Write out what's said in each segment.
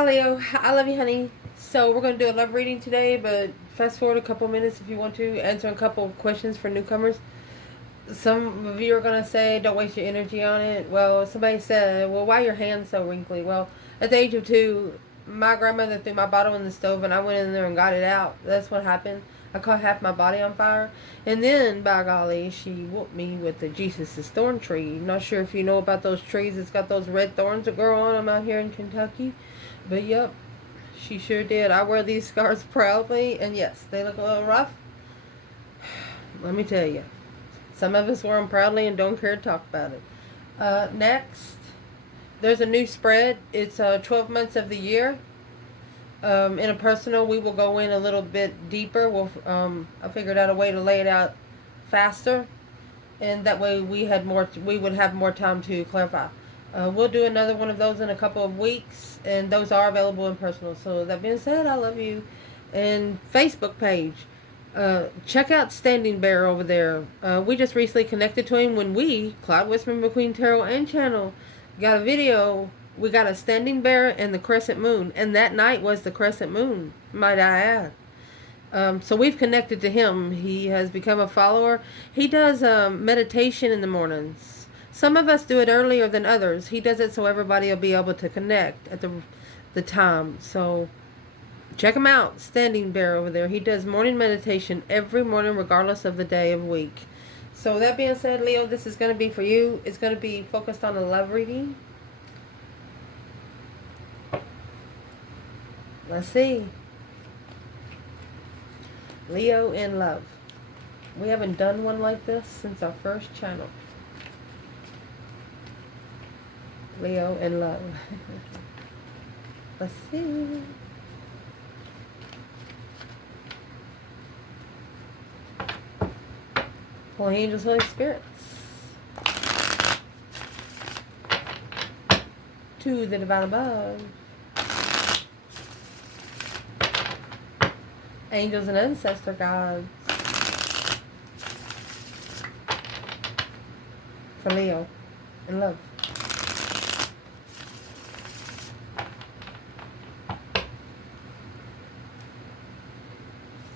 Hi Leo, I love you, honey. So we're gonna do a love reading today, but fast forward a couple minutes if you want to answer a couple of questions for newcomers. Some of you are gonna say, "Don't waste your energy on it." Well, somebody said, "Well, why are your hands so wrinkly?" Well, at the age of 2, my grandmother threw my bottle in the stove, and I went in there and got it out. That's what happened. I caught half my body on fire, and then, by golly, she whooped me with the Jesus' thorn tree. Not sure if you know about those trees. It's got those red thorns that grow on them out here in Kentucky, but yep, she sure did. I wear these scars proudly, and yes, they look a little rough. Let me tell you. Some of us wear them proudly and don't care to talk about it. Next, there's a new spread. It's 12 months of the year. In a personal, we will go in a little bit deeper. I figured out a way to lay it out faster, and that way we would have more time to clarify. We'll do another one of those in a couple of weeks, and those are available in personal. So that being said, I love you. And Facebook page. Check out Standing Bear over there. We just recently connected to him when we, Cloud Wysper, McQueen Tarot and Channel, got a video. We got a Standing Bear and the Crescent Moon, and that night was the Crescent Moon, might I add. So we've connected to him. He has become a follower. He does meditation in the mornings. Some of us do it earlier than others. He does it so everybody will be able to connect at the time. So check him out, Standing Bear over there. He does morning meditation every morning, regardless of the day of week. So that being said, Leo, this is going to be for you. It's going to be focused on a love reading. Let's see. Leo in love. We haven't done one like this since our first channel. Leo in love. Let's see. Holy angels, Holy Spirits. To the divine above. Angels and ancestor gods. For Leo in love.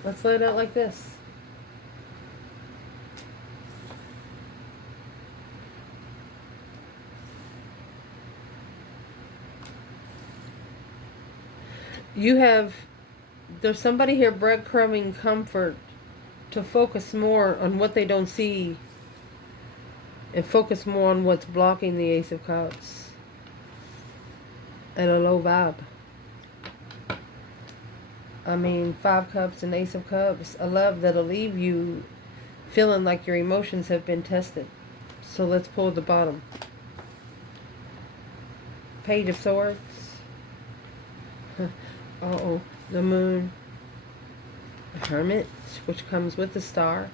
Let's lay it out like this. There's somebody here breadcrumbing comfort to focus more on what they don't see and focus more on what's blocking the Ace of Cups and a low vibe. I mean, 5 Cups and Ace of Cups, a love that'll leave you feeling like your emotions have been tested. So let's pull the bottom. Page of Swords. Uh-oh. The Moon. The Hermit, which comes with the Star.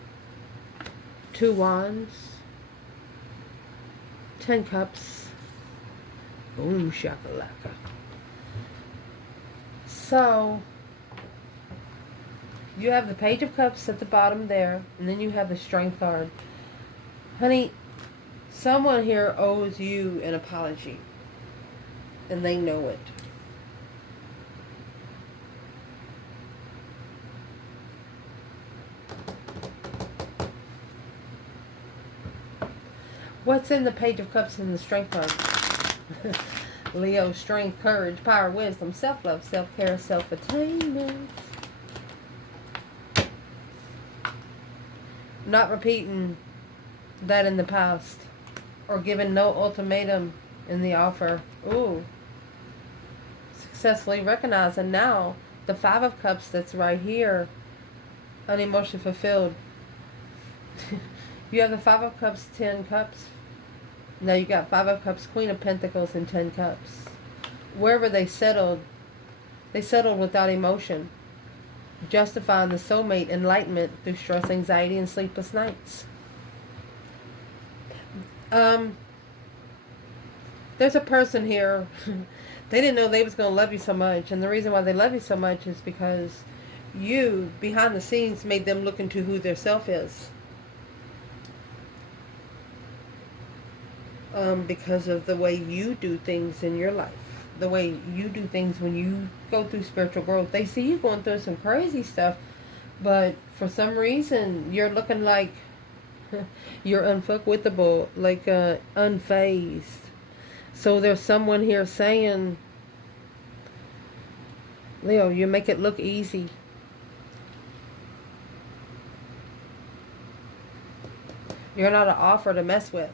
2 Wands. 10 Cups. Boom shakalaka. So, you have the Page of Cups at the bottom there, and then you have the Strength card. Honey, someone here owes you an apology, and they know it. What's in the Page of Cups and the Strength card? Leo, strength, courage, power, wisdom, self-love, self-care, self-attainment. Not repeating that in the past. Or giving no ultimatum in the offer. Ooh. Successfully recognized. And now, the 5 of Cups that's right here. Unemotionally fulfilled. You have the 5 of Cups, 10 Cups. Now you got 5 of Cups, Queen of Pentacles, and 10 Cups. Wherever they settled without emotion, justifying the soulmate enlightenment through stress, anxiety, and sleepless nights. There's a person here, they didn't know they was going to love you so much, and the reason why they love you so much is because you, behind the scenes, made them look into who their self is. Because of the way you do things in your life. the way you do things when you go through spiritual growth. They see you going through some crazy stuff, but for some reason you're looking like you're unfuckwittable, like unfazed. So there's someone here saying, Leo, you make it look easy. You're not an offer to mess with.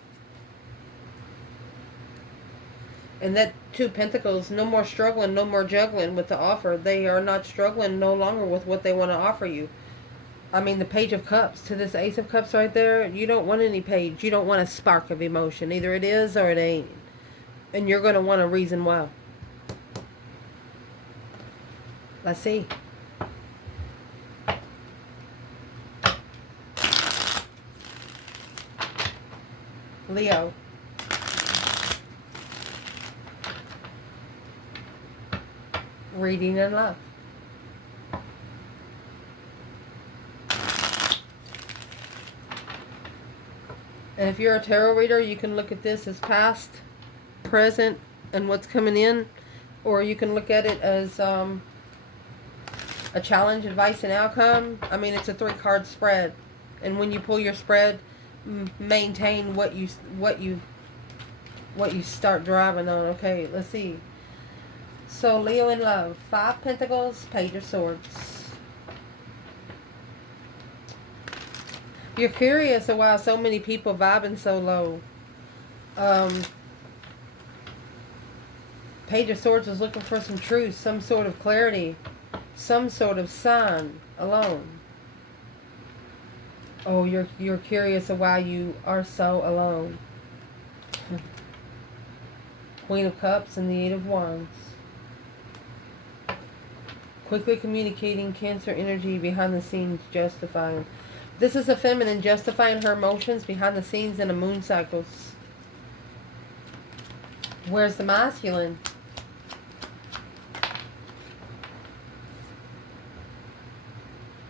And that two pentacles, no more struggling, no more juggling with the offer. They are not struggling no longer with what they want to offer you. I mean, the Page of Cups to this Ace of Cups right there, you don't want any page. You don't want a spark of emotion. Either it is or it ain't. And you're going to want a reason why. Let's see. Leo. Reading in love. And if you're a tarot reader, you can look at this as past, present, and what's coming in. Or you can look at it as a challenge, advice, and outcome. I mean, it's a 3-card spread. And when you pull your spread, maintain what you start driving on. Okay, let's see. So, Leo in love. 5 Pentacles, Page of Swords. You're curious of why so many people vibing so low. Page of Swords is looking for some truth, some sort of clarity, some sort of sign alone. Oh, you're curious of why you are so alone. Queen of Cups and the 8 of Wands. Quickly communicating, Cancer energy, behind the scenes, justifying. This is a feminine justifying her emotions behind the scenes in a moon cycles. Where's the masculine?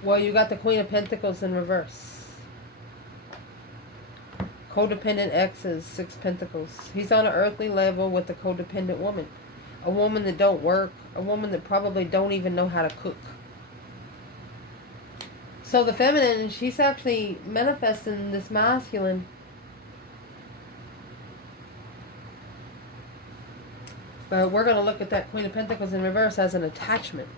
Well, you got the Queen of Pentacles in reverse. Codependent exes, 6 Pentacles. He's on an earthly level with a codependent woman. A woman that don't work. A woman that probably don't even know how to cook. So the feminine, she's actually manifesting this masculine. But we're going to look at that Queen of Pentacles in reverse as an attachment.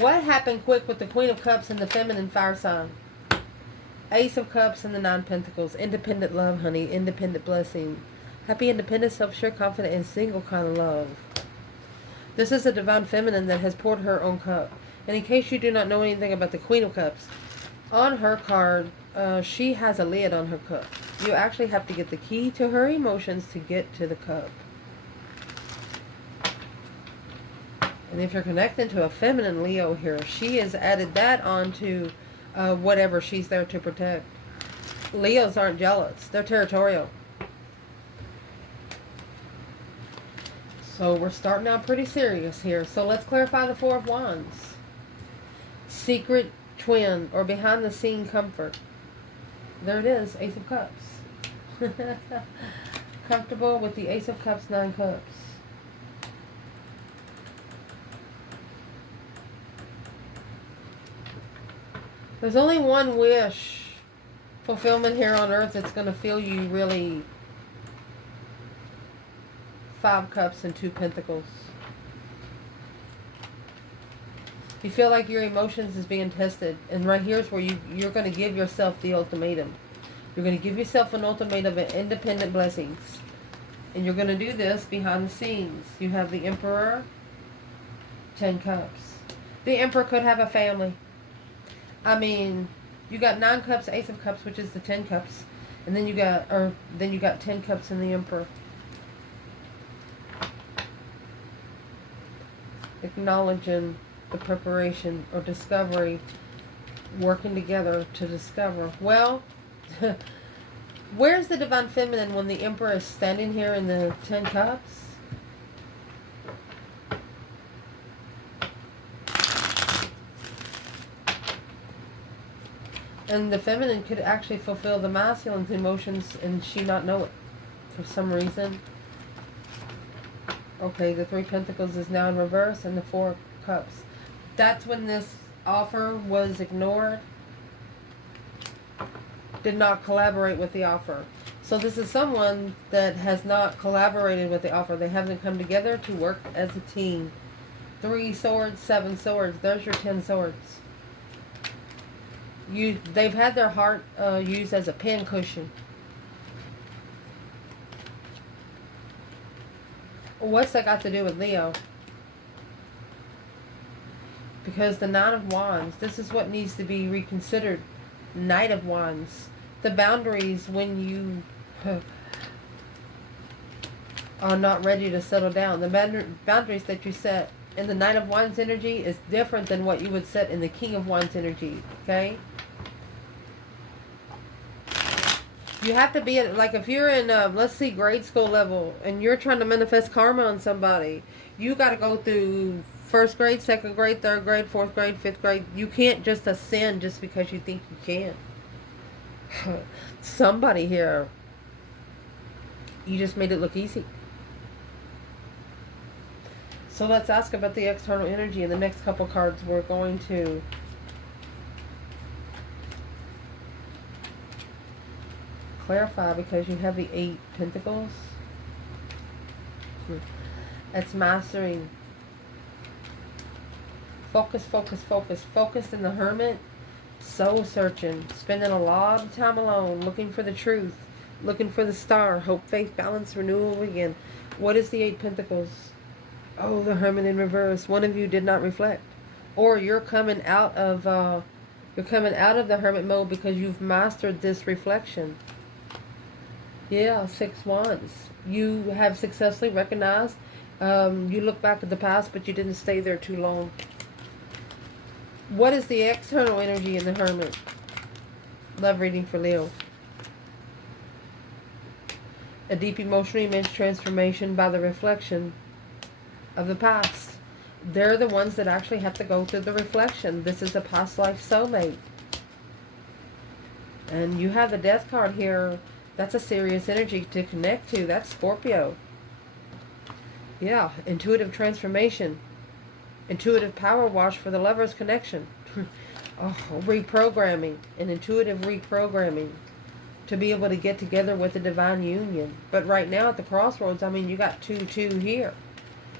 What happened quick with the Queen of Cups and the feminine fire sign? Ace of Cups and the 9 Pentacles. Independent love, honey. Independent blessing. Happy, independent, self-sure, confident, and single kind of love. This is a divine feminine that has poured her own cup. And in case you do not know anything about the Queen of Cups, on her card, she has a lid on her cup. You actually have to get the key to her emotions to get to the cup. And if you're connecting to a feminine Leo here, she has added that onto whatever she's there to protect. Leos aren't jealous. They're territorial. So we're starting out pretty serious here. So let's clarify the 4 of Wands. Secret twin or behind the scene comfort. There it is, Ace of Cups. Comfortable with the Ace of Cups, 9 Cups. There's only one wish fulfillment here on earth that's going to feel you really. 5 Cups and 2 Pentacles. You feel like your emotions is being tested. And right here's where you're going to give yourself the ultimatum. You're going to give yourself an ultimatum of independent blessings. And you're going to do this behind the scenes. You have the Emperor, 10 Cups. The Emperor could have a family. I mean, you got 9 Cups, Ace of Cups, which is the 10 Cups. And then you got 10 Cups in the Emperor. Acknowledging the preparation or discovery, working together to discover. Well, where's the divine feminine when the Emperor is standing here in the 10 Cups? And the feminine could actually fulfill the masculine's emotions and she not know it for some reason. Okay, the Three Pentacles is now in reverse and the Four Cups. That's when this offer was ignored. Did not collaborate with the offer. So this is someone that has not collaborated with the offer. They haven't come together to work as a team. 3 swords, 7 swords. There's your 10 swords. They've had their heart used as a pin cushion. What's that got to do with Leo? Because the Nine of Wands, this is what needs to be reconsidered. Knight of Wands. The boundaries when you are not ready to settle down. The boundaries that you set in the Knight of Wands energy is different than what you would set in the King of Wands energy. Okay? You have to be at, like if you're in, let's see, grade school level, and you're trying to manifest karma on somebody, you got to go through first grade, second grade, third grade, fourth grade, fifth grade. You can't just ascend just because you think you can. Somebody here, you just made it look easy. So let's ask about the external energy. In the next couple cards, we're going to clarify, because you have the 8 Pentacles. It's mastering. Focus, focus, focus. Focused in the Hermit. Soul searching. Spending a lot of time alone. Looking for the truth. Looking for the star. Hope, faith, balance, renewal again. What is the 8 Pentacles? Oh, the Hermit in reverse. One of you did not reflect. Or you're coming out of the Hermit mode because you've mastered this reflection. Yeah, 6 Wands. You have successfully recognized. You look back at the past, but you didn't stay there too long. What is the external energy in the Hermit? Love reading for Leo. A deep emotional immense transformation by the reflection of the past. They're the ones that actually have to go through the reflection. This is a past life soulmate. And you have the Death card here. That's a serious energy to connect to. That's Scorpio. Yeah, intuitive transformation. Intuitive power wash for the lover's connection. Oh, reprogramming. An intuitive reprogramming. To be able to get together with the divine union. But right now at the crossroads, I mean, you got 2-2 here.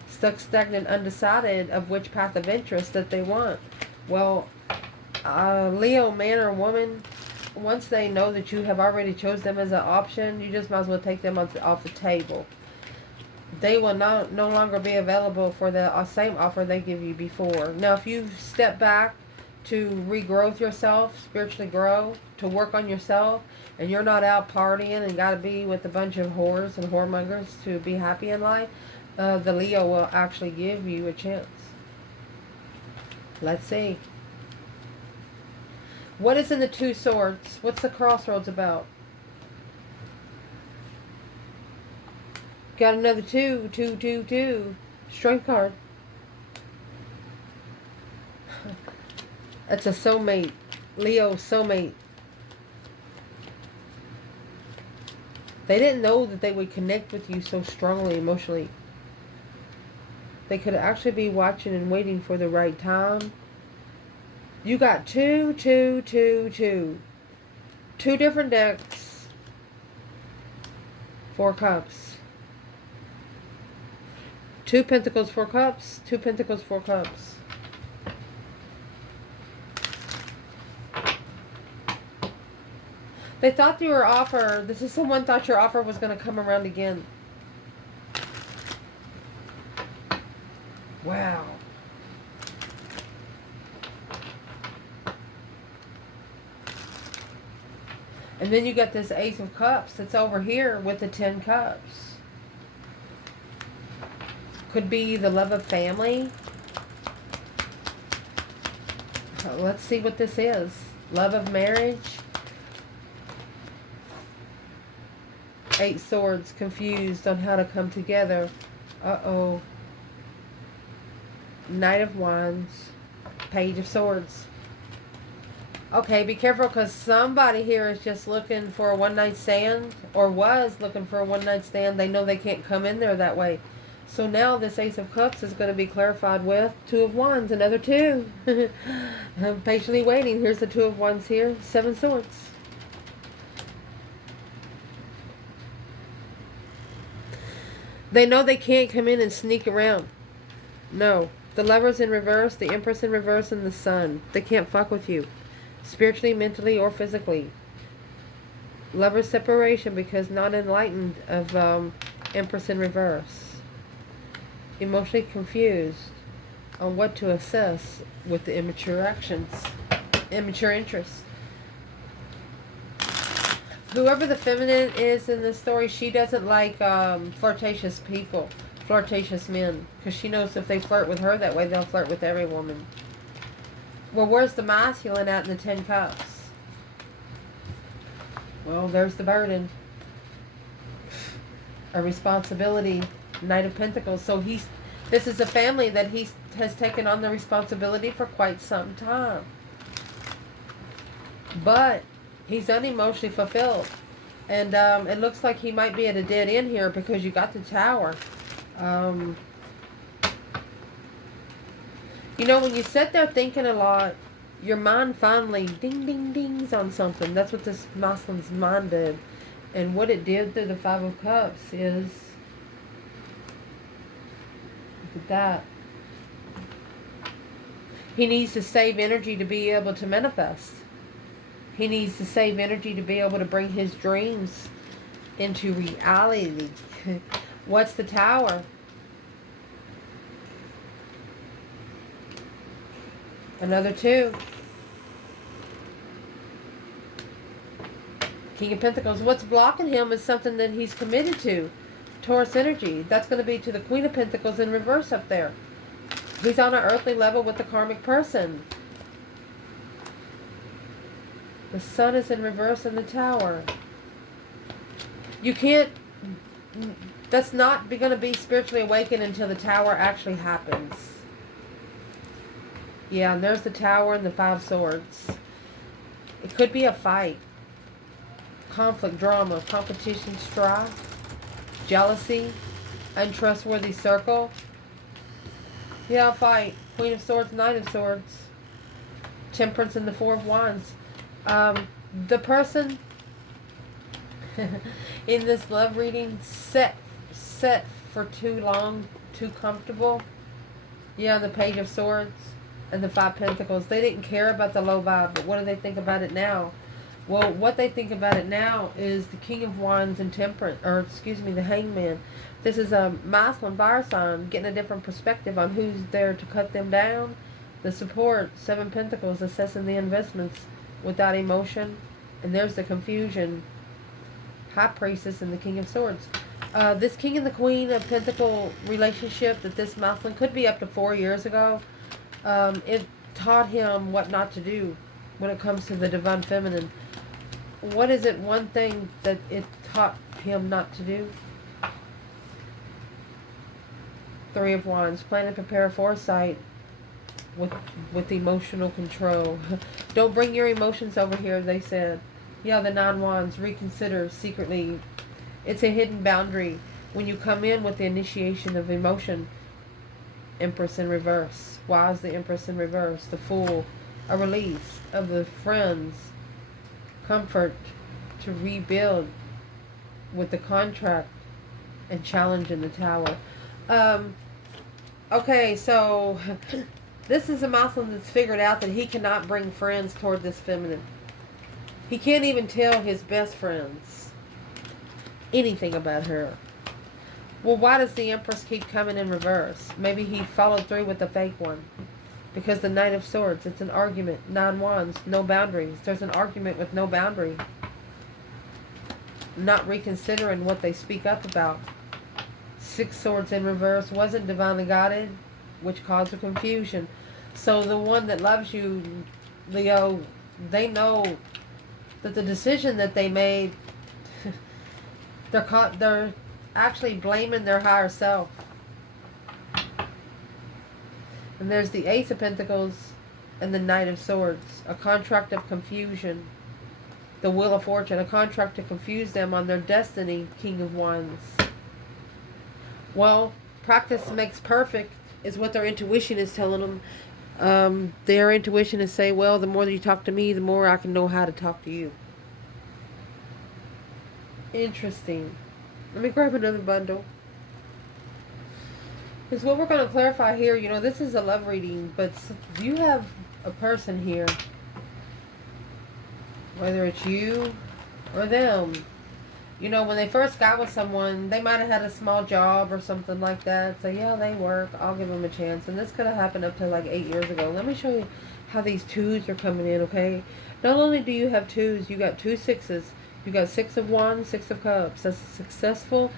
Stuck, stagnant, undecided of which path of interest that they want. Well, Leo, man or woman, once they know that you have already chose them as an option, you just might as well take them off the table. They will no longer be available for the same offer they give you before. Now, if you step back to regrowth yourself, spiritually grow, to work on yourself, and you're not out partying and got to be with a bunch of whores and whoremongers to be happy in life, the Leo will actually give you a chance. Let's see. What is in the 2 Swords? What's the crossroads about? Got another 2. 2, 2, 2. Strength card. That's a soulmate. Leo soulmate. They didn't know that they would connect with you so strongly emotionally. They could actually be watching and waiting for the right time. You got 2, 2, 2, 2. 2 different decks. 4 Cups. 2 Pentacles, 4 Cups. 2 Pentacles, 4 Cups. They thought your offer, someone thought your offer was going to come around again. Wow. And then you got this Ace of Cups that's over here with the 10 Cups. Could be the love of family. Let's see what this is. Love of marriage. 8 Swords, confused on how to come together. Uh-oh. Knight of Wands. Page of Swords. Okay, be careful because somebody here is just looking for a one night stand or was looking for a one night stand. They know they can't come in there that way. So now this Ace of Cups is going to be clarified with Two of Wands, another two. I'm patiently waiting. Here's the Two of Wands here, Seven Swords. They know they can't come in and sneak around. No. The Lover's in reverse, the Empress in reverse, and the Sun. They can't fuck with you. Spiritually, mentally, or physically. Lover's separation because not enlightened of Empress in reverse. Emotionally confused on what to assess with the immature actions. Immature interests. Whoever the feminine is in this story, she doesn't like flirtatious people. Flirtatious men. Because she knows if they flirt with her that way, they'll flirt with every woman. Well, where's the masculine at in the 10 Cups? Well, there's the burden. A responsibility. Knight of Pentacles. So this is a family that he has taken on the responsibility for quite some time. But he's unemotionally fulfilled. And it looks like he might be at a dead end here because you got the Tower. You know, when you sit there thinking a lot, your mind finally ding, ding, dings on something. That's what this masculine's mind did. And what it did through the Five of Cups is, look at that. He needs to save energy to be able to manifest. He needs to save energy to be able to bring his dreams into reality. What's the Tower? Another two. King of Pentacles. What's blocking him is something that he's committed to. Taurus energy. That's going to be to the Queen of Pentacles in reverse up there. He's on an earthly level with the karmic person. The Sun is in reverse in the Tower. You can't... That's not going to be spiritually awakened until the Tower actually happens. Yeah, and there's the Tower and the Five Swords. It could be a fight. Conflict, drama, competition, strife, jealousy, untrustworthy circle. Yeah, a fight. Queen of Swords, Knight of Swords. Temperance and the Four of Wands. The person in this love reading set for too long, too comfortable. Yeah, the Page of Swords and the Five Pentacles. They didn't care about the low vibe, but what do they think about it now? Well, what they think about it now is the King of Wands and Temperance, or excuse me, the Hangman. This is a masculine fire sign, getting a different perspective on who's there to cut them down. The support, Seven Pentacles, assessing the investments without emotion. And there's the confusion. High Priestess and the King of Swords. This King and the Queen of Pentacle relationship that this masculine could be up to 4 years ago. It taught him what not to do when it comes to the divine feminine. What is it one thing that it taught him not to do? Three of Wands. Plan and prepare foresight with emotional control. Don't bring your emotions over here, they said. Yeah, the Nine Wands. Reconsider secretly. It's a hidden boundary when you come in with the initiation of emotion. Empress in reverse. Why is the Empress in reverse? The Fool. A release of the friends. Comfort to rebuild with the contract and challenge in the Tower. Okay, so this is a masculine that's figured out that he cannot bring friends toward this feminine. He can't even tell his best friends anything about her. Well, why does the Empress keep coming in reverse? Maybe he followed through with the fake one. Because the Knight of Swords, it's an argument. Nine Wands, no boundaries. There's an argument with no boundary. Not reconsidering what they speak up about. Six Swords in reverse, wasn't divinely guided, which caused a confusion. So the one that loves you, Leo, they know that the decision that they made, they're actually blaming their higher self. And there's the Ace of Pentacles and the Knight of Swords. A contract of confusion. The Wheel of Fortune. A contract to confuse them on their destiny. King of Wands. Well, practice makes perfect is what their intuition is telling them. Their intuition is saying, well, the more that you talk to me, the more I can know how to talk to you. Interesting. Let me grab another bundle. Because what we're going to clarify here, you know, this is a love reading, but you have a person here, whether it's you or them. You know, when they first got with someone, they might have had a small job or something like that. So, yeah, they work. I'll give them a chance. And this could have happened up to like 8 years ago. Let me show you how these twos are coming in, okay? Not only do you have twos, you got 2 sixes. You got 6 of Wands, 6 of Cups. That's a successful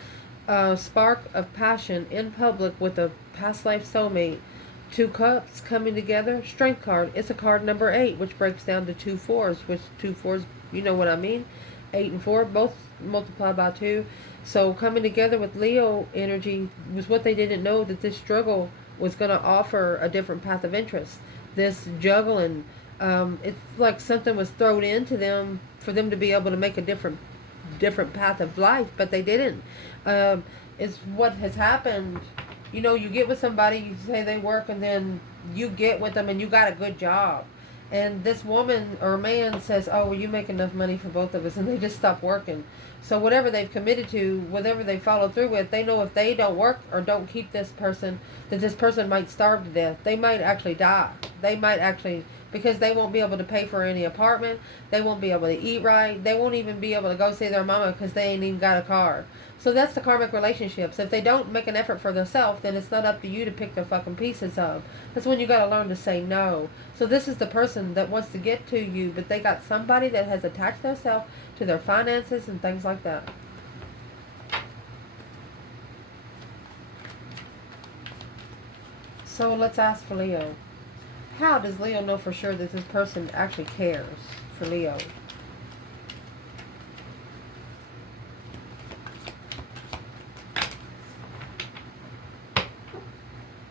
spark of passion in public with a past life soulmate. 2 cups coming together. Strength card. It's a card number 8, which breaks down to 2 fours. Which 2 fours, you know what I mean? 8 and 4, both multiplied by 2. So coming together with Leo energy was what they didn't know, that this struggle was going to offer a different path of interest. This juggling, it's like something was thrown into them for them to be able to make a different path of life, but they didn't. It's what has happened. You know, you get with somebody, you say they work, and then you get with them and you got a good job. And this woman or man says, oh, well, you make enough money for both of us, and they just stop working. So whatever they've committed to, whatever they follow through with, they know if they don't work or don't keep this person, that this person might starve to death. They might actually die. They might actually, because they won't be able to pay for any apartment. They won't be able to eat right. They won't even be able to go see their mama because they ain't even got a car. So that's the karmic relationships. If they don't make an effort for themselves, then it's not up to you to pick their fucking pieces up. That's when you got to learn to say no. So this is the person that wants to get to you, but they got somebody that has attached themselves to their finances and things like that. So let's ask for Leo. How does Leo know for sure that this person actually cares for Leo?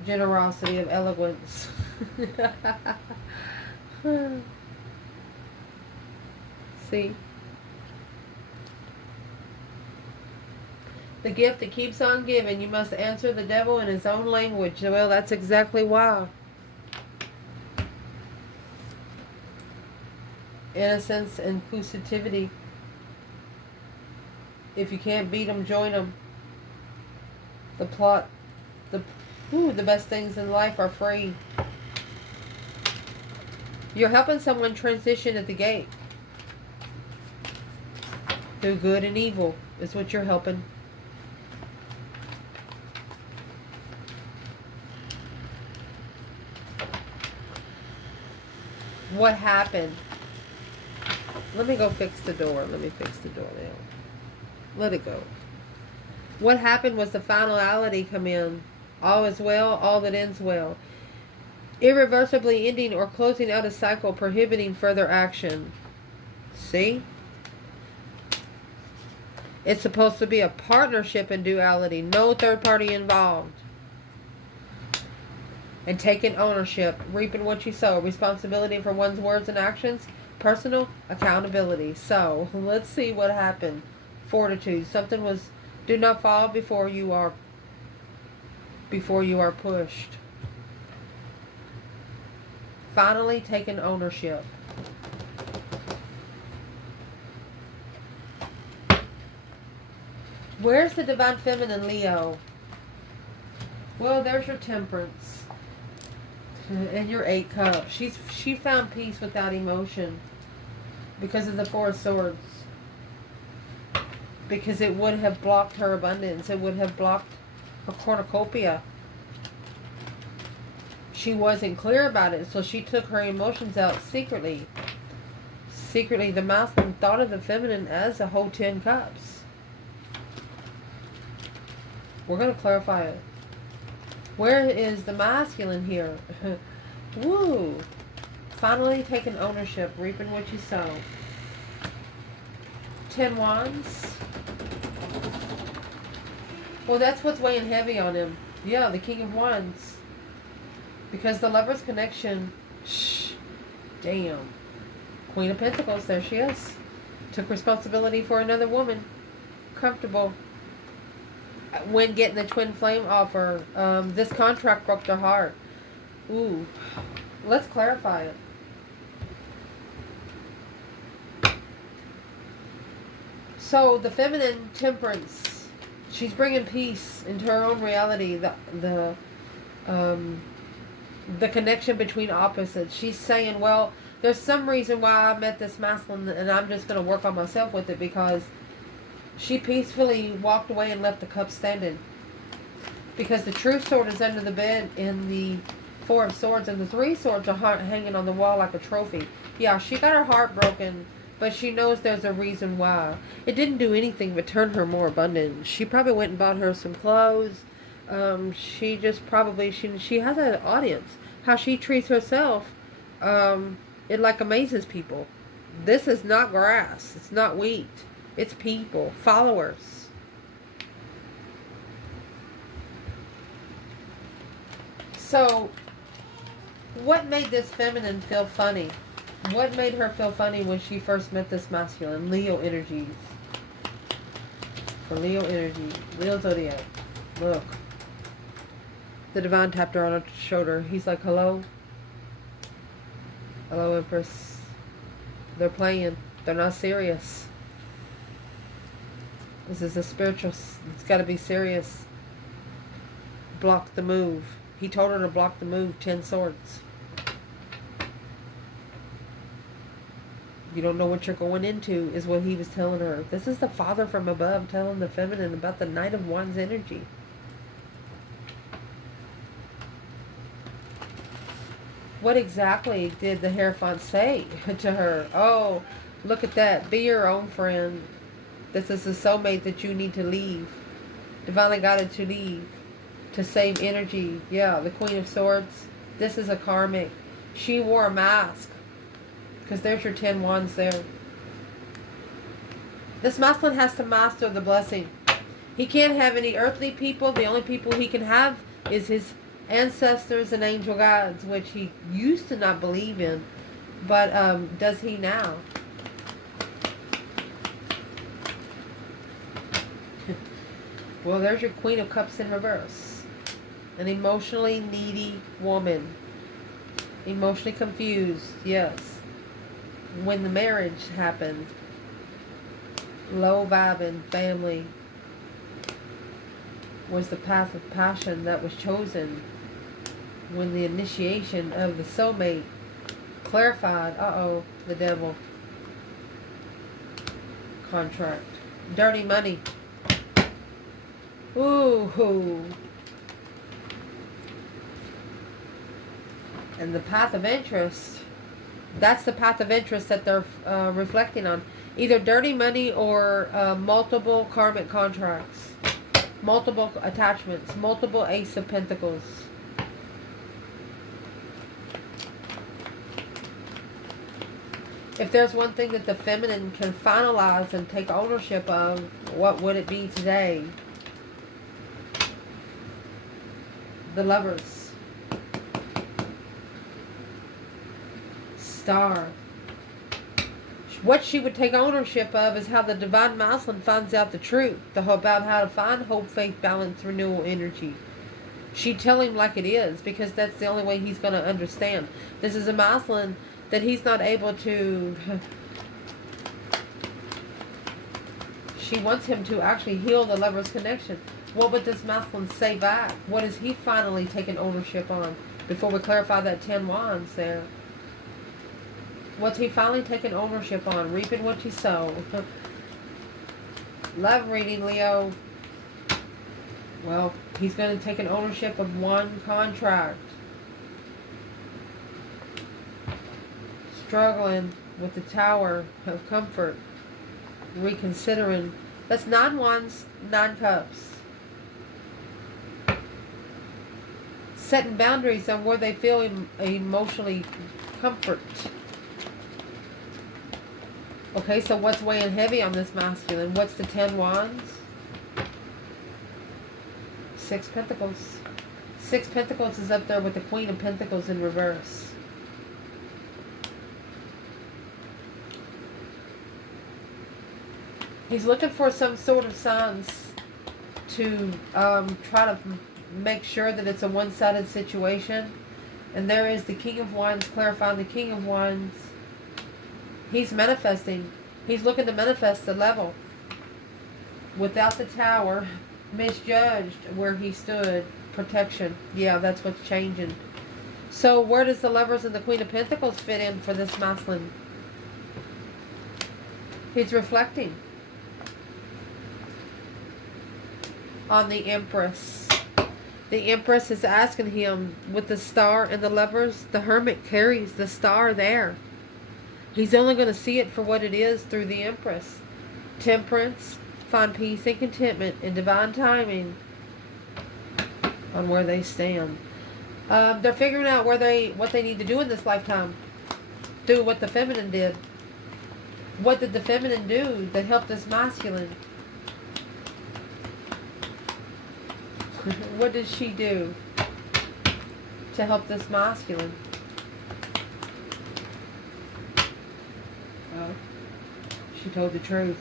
Generosity of eloquence. See? The gift that keeps on giving. You must answer the devil in his own language. Well, that's exactly why. Innocence, inclusivity. If you can't beat them, join them. The plot. The best things in life are free. You're helping someone transition at the gate. Through good and evil is what you're helping. What happened? Let me go fix the door. Let me fix the door now. Let it go. What happened was the finality come in. All is well, all that ends well. Irreversibly ending or closing out a cycle, prohibiting further action. See? It's supposed to be a partnership in duality. No third party involved. And taking ownership. Reaping what you sow. Responsibility for one's words and actions. Personal accountability. So, let's see what happened. Fortitude. Something was... Do not fall before you are pushed. Finally taking ownership. Where's the divine feminine, Leo? Well, there's your temperance. And your 8 cups. She found peace without emotion. Because of the 4 of swords. Because it would have blocked her abundance. It would have blocked her cornucopia. She wasn't clear about it, so she took her emotions out secretly. Secretly, the masculine thought of the feminine as a whole 10 cups. We're going to clarify it. Where is the masculine here? Woo! Finally taking ownership, reaping what you sow. 10 wands. Well, that's what's weighing heavy on him. Yeah, the King of Wands. Because the lover's connection, Damn. Queen of Pentacles, there she is. Took responsibility for another woman. Comfortable. When getting the twin flame offer, this contract broke their heart. Ooh. Let's clarify it. So, the feminine temperance, she's bringing peace into her own reality. The connection between opposites. She's saying, well, there's some reason why I met this masculine, and I'm just going to work on myself with it, because she peacefully walked away and left the cup standing. Because the true sword is under the bed in the Four of Swords, and the Three Swords are hanging on the wall like a trophy. Yeah, she got her heart broken, but she knows there's a reason why. It didn't do anything but turn her more abundant. She probably went and bought her some clothes. She just probably, she has an audience. How she treats herself, it like amazes people. This is not grass. It's not wheat. It's people, followers. So, what made this feminine feel funny? What made her feel funny when she first met this masculine? Leo energies. For Leo energy. Leo zodiac. Look. The divine tapped her on her shoulder. He's like, hello? Hello, Empress. They're playing. They're not serious. This is a spiritual. It's got to be serious. Block the move. He told her to block the move. 10 swords. You don't know what you're going into, is what he was telling her. This is the Father from above telling the feminine about the Knight of Wands energy. What exactly did the Hierophant say to her? Oh, look at that. Be your own friend. This is the soulmate that you need to leave. Divinely guided to leave. To save energy. Yeah, the Queen of Swords. This is a karmic. She wore a mask. Because there's your 10 wands there. This masculine has to master the blessing. He can't have any earthly people. The only people he can have is his ancestors and angel guides, which he used to not believe in. But does he now? Well, there's your Queen of Cups in reverse. An emotionally needy woman. Emotionally confused, yes. When the marriage happened, low vibing family was the path of passion that was chosen. When the initiation of the soulmate clarified, uh-oh, the devil. Contract. Dirty money. Ooh. And the path of interest, that's the path of interest that they're reflecting on. Either dirty money or multiple karmic contracts. Multiple attachments. Multiple Ace of Pentacles. If there's one thing that the feminine can finalize and take ownership of, what would it be today? The Lovers. Star. What she would take ownership of is how the divine masculine finds out the truth about how to find hope, faith, balance, renewal, energy. She'd tell him like it is, because that's the only way he's going to understand. This is a masculine that he's not able to... She wants him to actually heal the Lover's connection. What would this masculine say back? What is he finally taking ownership on? Before we clarify that 10 wands there. What's he finally taking ownership on? Reaping what you sow. Love reading, Leo. Well, he's going to take an ownership of one contract. Struggling with the Tower of Comfort. Reconsidering. That's 9 wands, 9 cups. Setting boundaries on where they feel emotionally comfort. Okay, so what's weighing heavy on this masculine? What's the 10 wands? 6 pentacles. 6 pentacles is up there with the Queen of Pentacles in reverse. He's looking for some sort of signs to try to make sure that it's a one-sided situation. And there is the King of Wands clarifying the King of Wands. He's manifesting. He's looking to manifest the level. Without the Tower, misjudged where he stood. Protection. Yeah, that's what's changing. So where does the Lovers and the Queen of Pentacles fit in for this masculine? He's reflecting on the Empress. The Empress is asking him, with the Star and the Lovers, the Hermit carries the Star there. He's only going to see it for what it is through the Empress. Temperance, find peace and contentment in divine timing on where they stand. They're figuring out what they need to do in this lifetime. Do what the feminine did. What did the feminine do that helped this masculine? What did she do to help this masculine? Oh, she told the truth.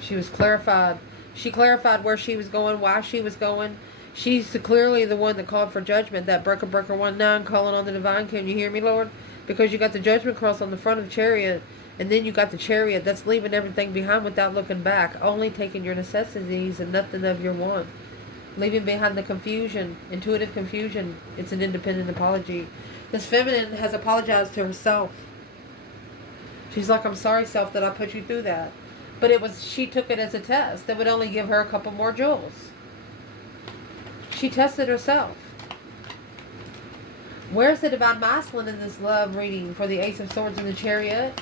She was clarified. She clarified where she was going, why she was going. She's clearly the one that called for judgment. That breaker 19 calling on the divine. Can you hear me, Lord? Because you got the judgment cross on the front of the chariot. And then you got the chariot that's leaving everything behind without looking back. Only taking your necessities and nothing of your want. Leaving behind the confusion. Intuitive confusion. It's an independent apology. This feminine has apologized to herself. She's like, I'm sorry, self, that I put you through that. But she took it as a test that would only give her a couple more jewels. She tested herself. Where's the divine masculine in this love reading for the Ace of Swords and the Chariot?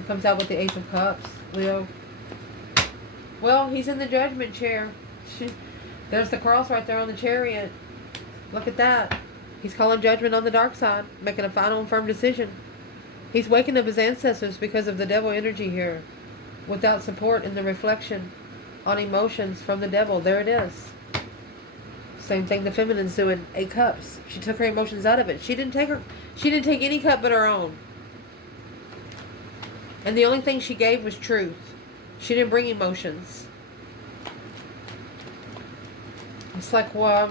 It comes out with the Ace of Cups, Leo. Well, he's in the judgment chair. There's the cross right there on the Chariot. Look at that. He's calling judgment on the dark side, making a final and firm decision. He's waking up his ancestors because of the devil energy here. Without support in the reflection on emotions from the devil. There it is. Same thing the feminine's doing. 8 cups. She took her emotions out of it. She didn't take any cup but her own. And the only thing she gave was truth. She didn't bring emotions. It's like, well,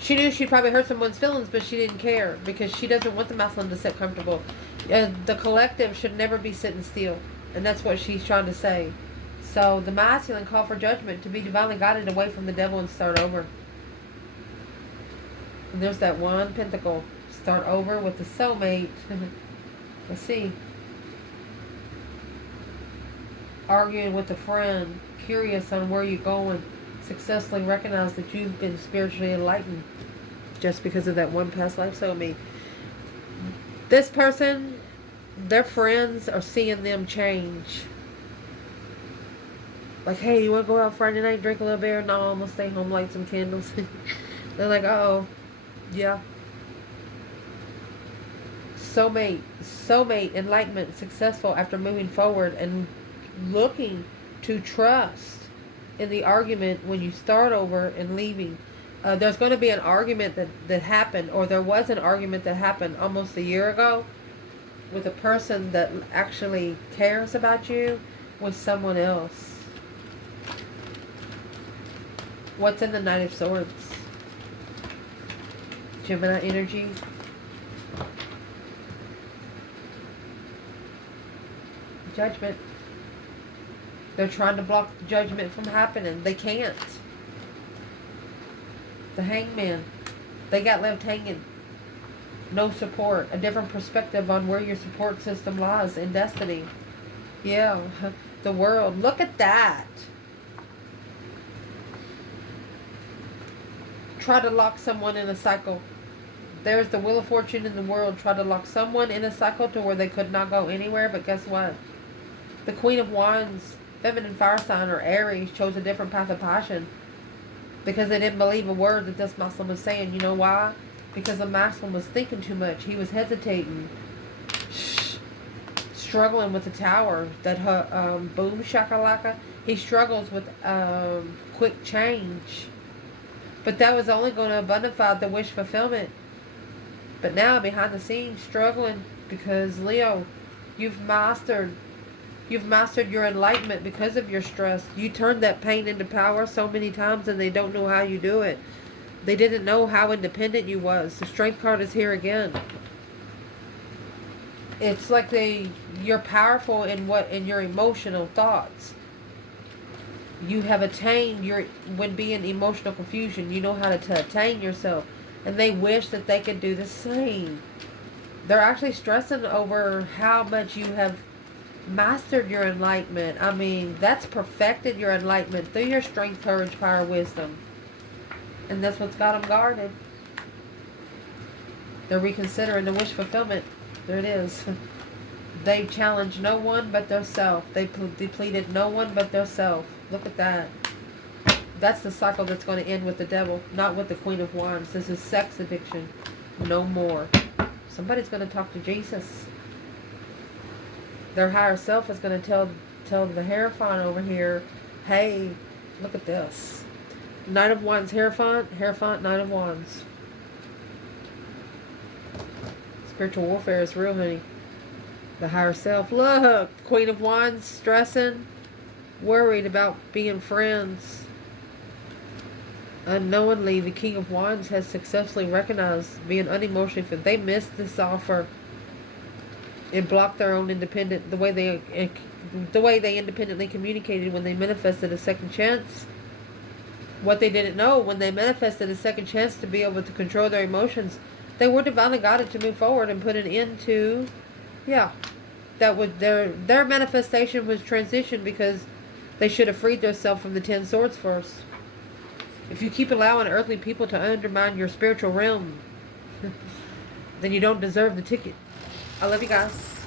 she knew she'd probably hurt someone's feelings, but she didn't care because she doesn't want the masculine to sit comfortable. The collective should never be sitting still. And that's what she's trying to say. So the masculine called for judgment to be divinely guided away from the devil and start over. And there's that 1 pentacle. Start over with the soulmate. Let's see. Arguing with a friend. Curious on where you're going. Successfully recognize that you've been spiritually enlightened. Just because of that 1 past life soulmate. This person, their friends are seeing them change. Like, hey, you want to go out Friday night, drink a little beer? No, I'm going to stay home, light some candles. They're like, uh-oh. Yeah. Soulmate, enlightenment, successful after moving forward and looking to trust in the argument when you start over and leaving. There's going to be an argument that happened, or there was an argument that happened almost a year ago with a person that actually cares about you with someone else. What's in the Knight of Swords? Gemini energy. Judgment. They're trying to block judgment from happening. They can't. The Hangman. They got left hanging. No support. A different perspective on where your support system lies in destiny. Yeah. The World. Look at that. Try to lock someone in a cycle. There's the Wheel of Fortune in the World. Try to lock someone in a cycle to where they could not go anywhere. But guess what? The Queen of Wands, feminine fire sign or Aries, chose a different path of passion. Because they didn't believe a word that this Muslim was saying. You know why? Because the Muslim was thinking too much. He was hesitating. Struggling with the Tower. That boom shakalaka. He struggles with quick change. But that was only going to abundify the wish fulfillment. But now, behind the scenes, struggling Because Leo, you've mastered your enlightenment because of your stress. You turned that pain into power so many times, and they don't know how you do it. They didn't know how independent you was. The strength card is here again. It's like you're powerful in your emotional thoughts. You have attained when being emotional confusion. You know how to attain yourself, and they wish that they could do the same. They're actually stressing over how much you have mastered your enlightenment. I mean, that's perfected your enlightenment through your strength, courage, power, wisdom. And that's what's got them guarded. They're reconsidering the wish fulfillment. There it is. They challenged no one but their self. They depleted no one but their self. Look at that. That's the cycle that's going to end with the devil, not with the Queen of Wands. This is sex addiction. No more. Somebody's going to talk to Jesus. Their higher self is going to tell the Hierophant over here, hey, look at this. Knight of Wands, Hierophant, Knight of Wands. Spiritual warfare is real, honey. The higher self. Look, Queen of Wands, stressing, worried about being friends. Unknowingly, the King of Wands has successfully recognized being unemotionally fit. They missed this offer. It blocked their own independent, the way they independently communicated when they manifested a second chance. What they didn't know, when they manifested a second chance to be able to control their emotions, they were divinely guided to move forward and put an end to, that would their manifestation was transition, because they should have freed themselves from the 10 swords first. If you keep allowing earthly people to undermine your spiritual realm, then you don't deserve the ticket. I love you guys.